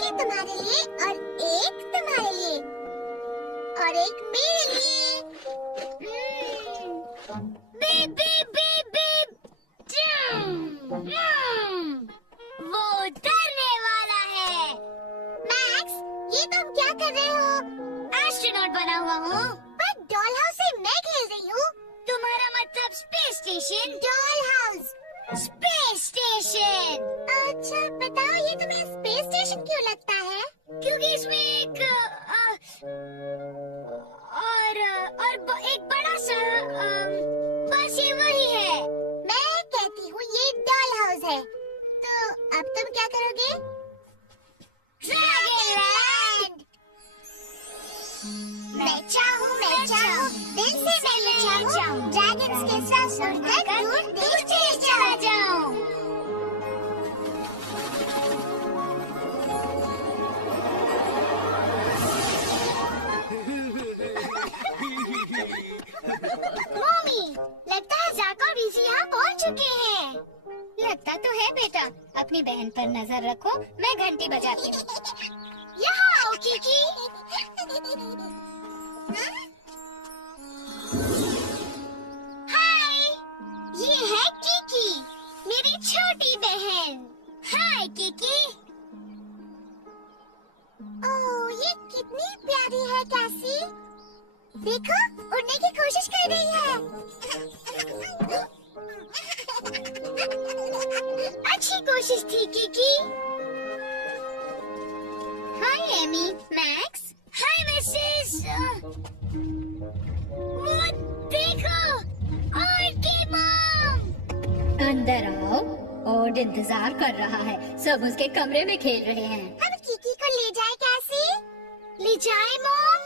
Kiki तुम्हारे लिए और एक तुम्हारे लिए और एक मेरे लिए। Beep beep beep beep. वो डरने वाला है। मैक्स, ये तुम क्या कर रहे हो? एस्ट्रोनॉट बना हुआ हूँ। पर डॉल हाउस से मैं खेल रही हूँ। तुम्हारा मतलब space station? Doll house. Space station. अच्छा बताओ, ये तुम्हें स्पेस स्टेशन क्यों लगता है? क्योंकि इसमें एक एक बड़ा सा बस ये वही है। मैं कहती हूँ ये डॉल हाउस है। तो अब तुम क्या करोगे? ड्रैगनलैंड। मैं चाहूँ दिल से मैं ये चाहूँ ड्रैगन्स के साथ उड़कर दूर देश चला जाऊँ। मम्मी, लगता है ज़ैक और रीज़ी यहाँ पहुँच चुके हैं। लगता तो है बेटा। अपनी बहन पर नजर रखो, मैं घंटी बजाती हूँ। यहाँ आओ किकी। हाय, ये है किकी, मेरी छोटी बहन। हाय किकी। ओह, ये कितनी प्यारी है कैसी। देखो, उड़ने की कोशिश कर रही है। अच्छी कोशिश थी किकी। हाय एमी, मैक्स। हाय मिसेस। वो देखो, ऑड की मॉम। अंदर आओ। ऑड इंतजार कर रहा है। सब उसके कमरे में खेल रहे हैं। हम किकी को ले जाए कैसी? ले जाए मॉम?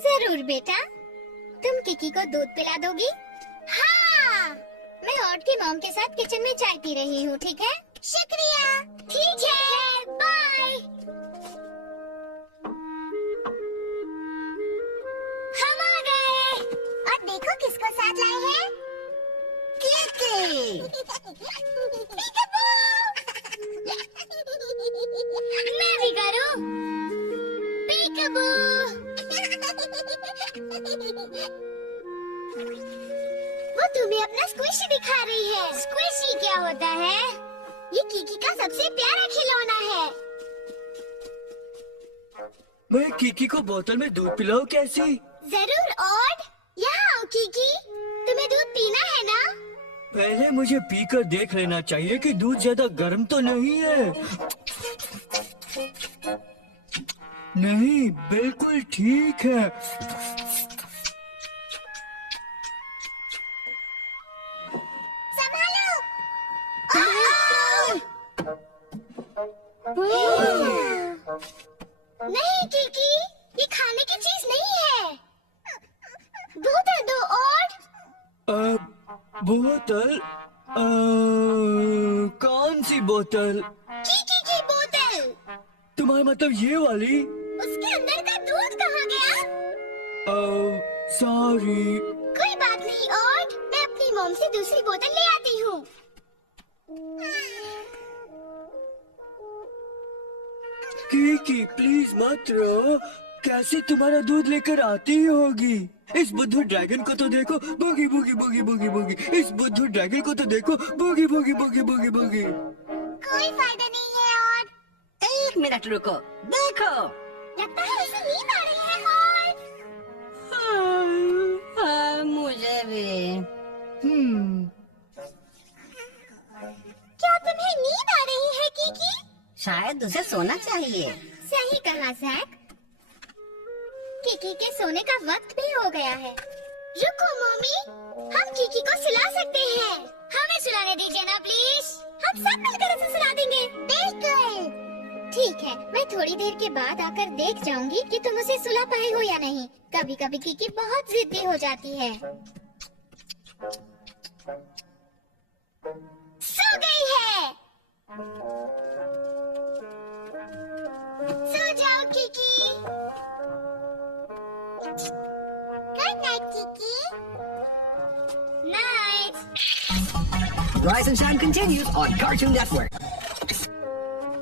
जरूर बेटा। तुम किकी को दूध पिला दोगी? हाँ। मैं ऑड की मॉम के साथ किचन में चाय पी रही हूँ, ठीक है? शुक्रिया। ठीक है, बाय। हम आ गए। और देखो किसको साथ लाए हैं? किकी। मैं भी करूँ। पीकबू। वो तुम्हें अपना स्क्विशी दिखा रही है। स्क्विशी क्या होता है? ये किकी का सबसे प्यारा खिलौना है। मैं किकी को बोतल में दूध पिलाऊं कैसी? जरूर ऑड। यहाँ आओ किकी, तुम्हें दूध पीना है ना? पहले मुझे पीकर देख लेना चाहिए कि दूध ज्यादा गर्म तो नहीं है। नहीं, बिल्कुल ठीक है। संभालो। नहीं किकी, ये खाने की चीज नहीं है। बोतल दो ऑड। बोतल? कौन सी बोतल? किकी की बोतल। तुम्हारा मतलब ये वाली? उसके अंदर का दूध कहाँ गया? सॉरी। कोई बात नहीं ऑड, मैं अपनी मॉम से दूसरी बोतल ले आती हूँ। किकी प्लीज मत रो। कैसे तुम्हारा दूध लेकर आती ही होगी। इस बुद्धू ड्रैगन को तो देखो, boogie boogie boogie boogie boogie. इस बुद्धू ड्रैगन को तो देखो, boogie boogie boogie boogie boogie. कोई फायदा नहीं है। और एक मिनट रुको, देखो। लगता है उसे नींद आ रही है ऑड। हाँ, मुझे भी। क्या तुम्हें नींद आ रही है किकी? शायद उसे सोना चाहिए। सही कहा ज़ैक। किकी के सोने का वक्त भी हो गया है। रुको मम्मी, हम किकी को सुला सकते हैं। हमें सुलाने दीजिए ना प्लीज। हम सब मिलकर उसे सुला देंगे। बिल्कुल। ठीक है, मैं थोड़ी देर के बाद आकर देख जाऊंगी कि तुम उसे सुला पाए हो या नहीं। कभी कभी किकी बहुत जिद्दी हो जाती है। सो गई है। सो जाओ Kiki. Good night Kiki. Night. Rise and Shine continues on Cartoon Network.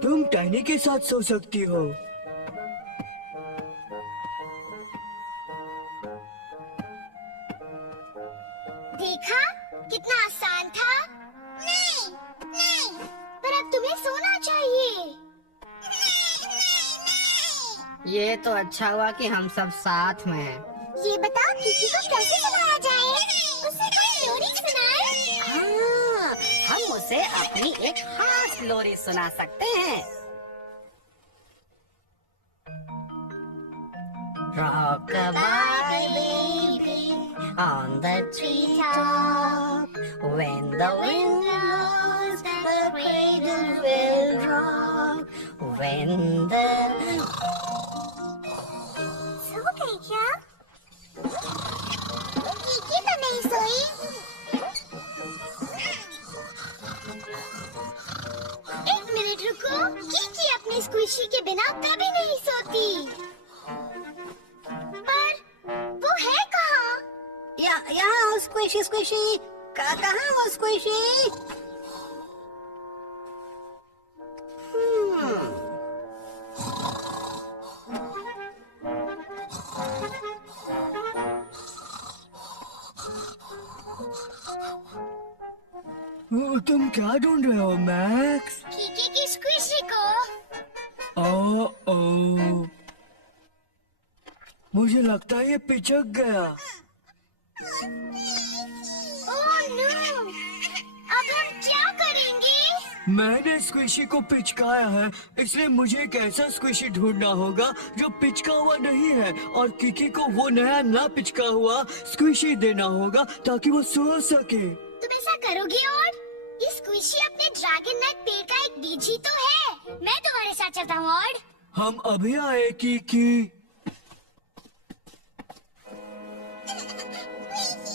तुम टाइनी के साथ सो सकती हो। देखा कितना आसान था। नहीं नहीं पर अब तुम्हें सोना चाहिए। ये तो अच्छा हुआ कि हम सब साथ में हैं। ये बताओ किकी को कैसे सुनाया जाए? उसे कोई लोरी सुनाए? हाँ, हम उसे अपनी एक खास लोरी सुना सकते हैं। Rock-a-bye baby on the treetop, when the wind blows, the cradle will rock. When the सो गई क्या? किकी तो नहीं सोई। एक मिनट रुको, किकी अपनी स्क्विशी के बिना कभी नहीं सोती। पर वो है कहाँ? यहाँ स्क्विशी स्क्विशी कहाँ वो स्क्विशी? तुम क्या ढूंढ रहे हो मैक्स? किकी की स्क्विशी को। ओ मुझे लगता है ये पिचक गया। Oh no! अब हम क्या करेंगे? मैंने स्क्विशी को पिचकाया है, इसलिए मुझे एक ऐसा स्क्विशी ढूंढना होगा जो पिचका हुआ नहीं है, और किकी को वो नया ना पिचका हुआ स्क्विशी देना होगा ताकि वो सो सके। तुम ऐसा करोगे? और ये स्क्विशी अपने ड्रैगन नट पेड़ का एक बीज ही तो है। मैं तुम्हारे साथ चलता हूँ। और हम अभी आए किकी।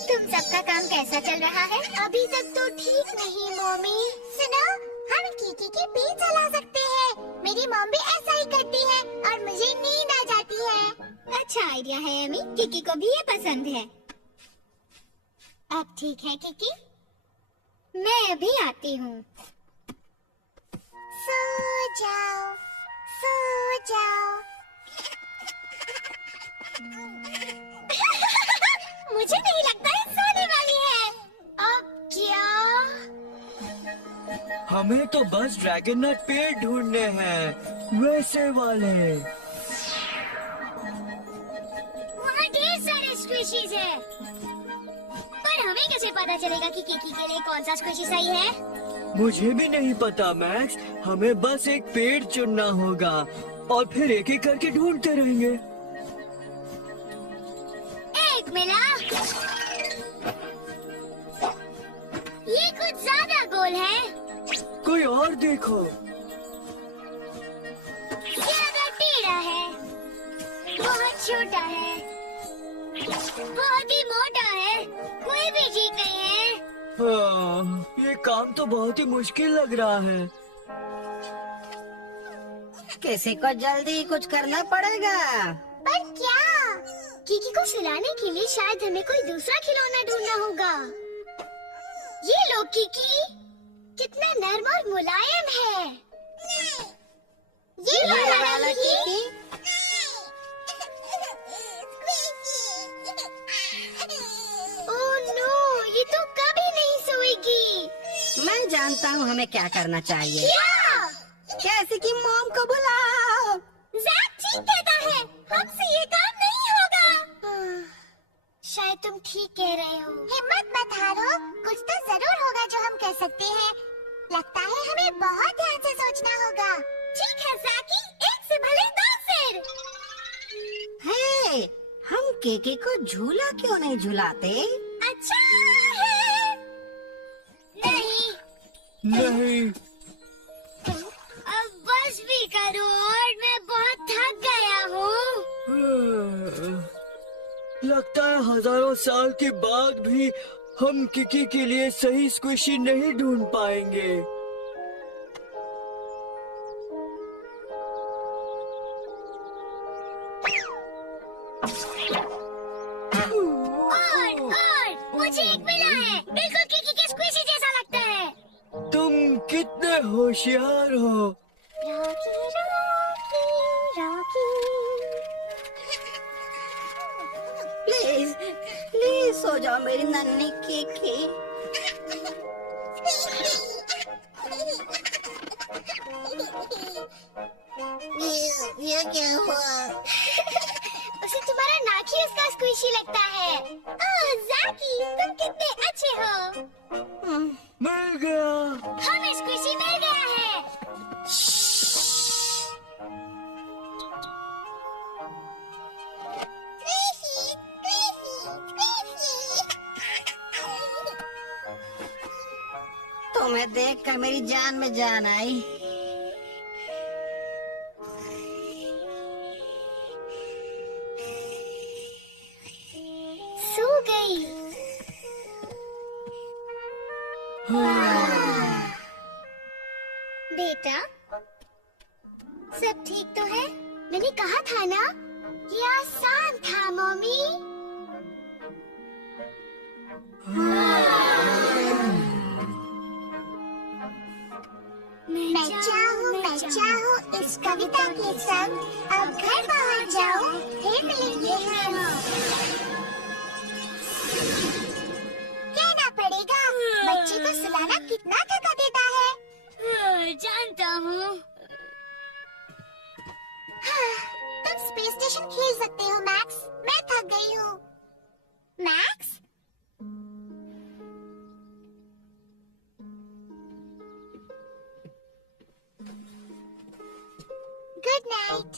तुम सबका काम कैसा चल रहा है? अभी तक तो ठीक नहीं मम्मी। सुनो, हम किकी के बीज जला सकते हैं। मेरी मॉम भी ऐसा ही करती है और मुझे नींद आ जाती है। अच्छा आइडिया है एमी, किकी को भी ये पसंद है। अब ठीक है किकी, मैं अभी आती हूँ। सो जाओ, सो जाओ। मुझे नहीं लगता है सोने वाली है। अब क्या? हमें तो बस ड्रैगन नट पेड़ ढूंढने हैं, वैसे वाले। वहाँ ढेर सारे स्क्विशीज हैं। पर हमें कैसे पता चलेगा कि किकी के लिए कौन सा स्क्विशी सही है? मुझे भी नहीं पता मैक्स, हमें बस एक पेड़ चुनना होगा और फिर एक एक करके ढूंढते रहेंगे। एक मिला। ये कुछ ज्यादा गोल है। कोई और देखो। ज्यादा टेढ़ा है, बहुत छोटा है, बहुत ही मोटा है। कोई भी ठीक नहीं है। हाँ, ये काम तो बहुत ही मुश्किल लग रहा है। किसी को जल्दी कुछ करना पड़ेगा। पर क्या? किकी को सुलाने के लिए शायद हमें कोई दूसरा खिलौना ढूंढना होगा। ये लो किकी, कितना नर्म और मुलायम है। ये वाला किकी। ओह नो, ये तो कभी नहीं सोएगी। मैं जानता हूँ हमें क्या करना चाहिए। क्या? कैसे कि मॉम को बुलाओ। जैक ठीक कहता है, हमसे ये काम नहीं होगा। शायद तुम ठीक कह रहे हो। हिम्मत मत हारो, कुछ तो जरूर होगा जो हम कर सकते हैं। लगता है हमें बहुत ध्यान से सोचना होगा। ठीक है जैकी, एक से भले दो फिर। हे, हम केके को झूला क्यों नहीं झुलाते? अच्छा है। नहीं। अब बस भी करो, और मैं बहुत थक गया हूँ। लगता है हजारों साल के बाद भी हम किकी के लिए सही स्क्विशी नहीं ढूंढ पाएंगे। और मुझे एक मिला है, बिल्कुल किकी के स्क्विशी जैसा लगता है। तुम कितने होशियार हो। सो जाओ मेरी नन्ही कीकी। ये क्या हुआ? उसे तुम्हारा नाक ही उसका स्क्विशी लगता है। ओह जैकी, तुम कितने अच्छे हो। मिल गया। हमें स्क्विशी मिल गया है। तुम्हें देखकर मेरी जान में जान आई। सो गई। बेटा, सब ठीक तो है? मैंने कहा था ना, ये आसान था मम्मी। मैं चाहूँ इस कविता के संग अब घर पहुँच जाऊँ, फिर मिलेंगे हम। कहना पड़ेगा, बच्चे को सुलाना कितना थका देता है। जानता हूँ। तुम स्पेस स्टेशन खेल सकते हो मैक्स, मैं थक गई हूँ। मैक्स? Good night.